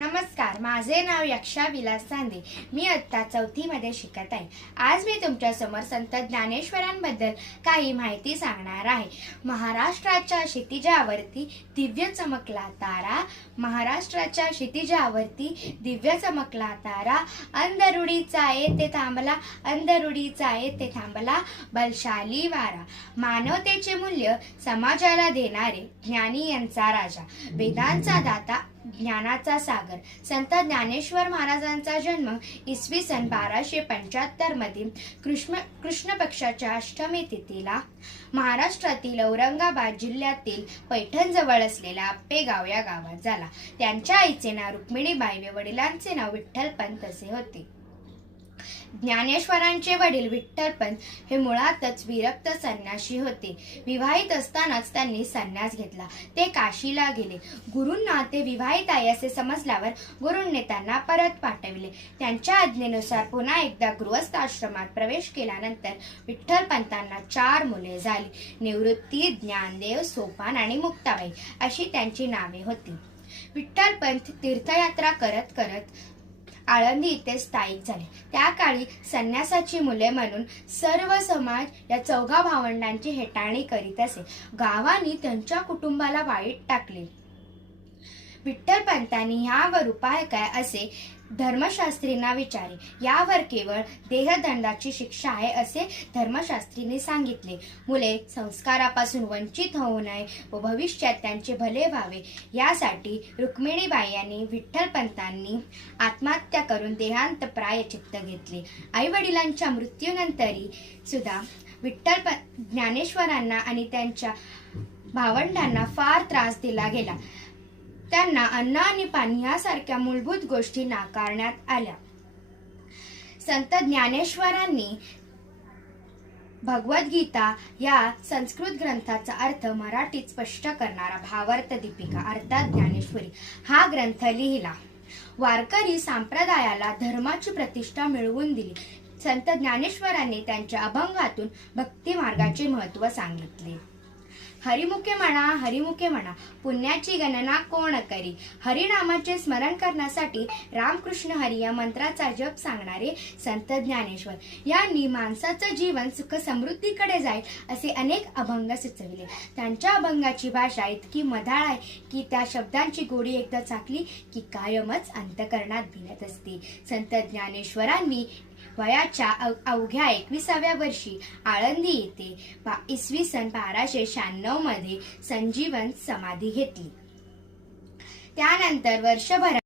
नमस्कार, माझे नाव यक्षा विलास चांदे. मी इयत्ता 4थी मध्ये शिकत आहे. आज मी तुमच्या समोर संत ज्ञानेश्वरांबद्दल काही माहिती सांगणार आहे. महाराष्ट्राच्या क्षितिजावरती दिव्य चमकला तारा, महाराष्ट्राच्या क्षितिजावरती दिव्य चमकला तारा, अंधरुडीचा येथे थांबला, अंधरुडीचा येथे थांबला बलशाली वारा. मानवतेचे मूल्य समाजाला देणारे ज्ञानी यांचा राजा, वेदांचा दाता, ज्ञानाचा सागर. संत ज्ञानेश्वर महाराजांचा जन्म इसवी सन 1275 मध्ये कृष्ण पक्षाच्या अष्टमी तिथीला महाराष्ट्रातील औरंगाबाद जिल्ह्यातील पैठण जवळ असलेल्या आप्पेगाव या गावात झाला. त्यांच्या आईचे नाव रुक्मिणीबाई व वडिलांचे नाव विठ्ठलपंत असे होते. ज्ञानेश्वरांचे वडील विठ्ठलपंत हे मुळातच विरक्त संन्यासी होते. विवाहित असतानाच त्यांनी संन्यास घेतला. ते काशीला गेले. गुरूंना ते विवाहित आहे असे समजल्यावर गुरूंनी त्यांना परत पाठविले. त्यांच्या आज्ञेनुसार पुन्हा एकदा गृहस्थ आश्रमात प्रवेश केल्यानंतर विठ्ठलपंतांना 4 मुले झाली. निवृत्ती, ज्ञानदेव, सोपान आणि मुक्ताबाई अशी त्यांची नावे होती. विठ्ठलपंत तीर्थयात्रा करत करत आळंदी येथे स्थायिक झाले. त्या काळी संन्यासाची मुले म्हणून सर्व समाज या 4 भावंडांची हेटाळणी करीत असे. गावाने त्यांच्या कुटुंबाला वाईट टाकले. विठ्ठलपंतांनी यावर उपाय काय असे धर्मशास्त्रींना विचारले. यावर केवळ देहदंडाची शिक्षा आहे असे धर्मशास्त्रींनी सांगितले. मुले संस्कारापासून वंचित होऊ नये व भविष्यात त्यांचे भले व्हावे यासाठी रुक्मिणीबाई यांनी विठ्ठलपंतांनी आत्महत्या करून देहांत प्राय चित्त घेतले. आई वडिलांच्या मृत्यूनंतरही सुद्धा ज्ञानेश्वरांना आणि त्यांच्या भावंडांना फार त्रास दिला गेला. त्यांना अन्न आणि पाणी यासारख्या मूलभूत गोष्टी नाकारण्यात आल्या. संत ज्ञानेश्वरांनी भगवद्गीता या संस्कृत ग्रंथाचा अर्थ मराठीत स्पष्ट करणारा भावार्थ दीपिका अर्थात ज्ञानेश्वरी हा ग्रंथ लिहिला. वारकरी संप्रदायाला धर्माची प्रतिष्ठा मिळवून दिली. संत ज्ञानेश्वरांनी त्यांच्या अभंगातून भक्ती मार्गाचे महत्त्व सांगितले. हरिमुखे म्हणा पुण्याची गणना कोण करी. हरिनामाचे स्मरण करण्यासाठी रामकृष्ण हरी या मंत्राचा जप सांगणारे संत ज्ञानेश्वर यांनी माणसाचं जीवन सुख समृद्धीकडे जाईल असे अनेक अभंग सुचविले. त्यांच्या अभंगाची भाषा इतकी मधाळ आहे की त्या शब्दांची गोडी एकदा चाकली की कायमच अंतःकरणात भिनत असते. संत ज्ञानेश्वरांनी वयाच्या अवघ्या 21व्या वर्षी आळंदी येथे इसवी सन 1296 मध्ये संजीवन समाधी घेतली. त्यानंतर वर्षभर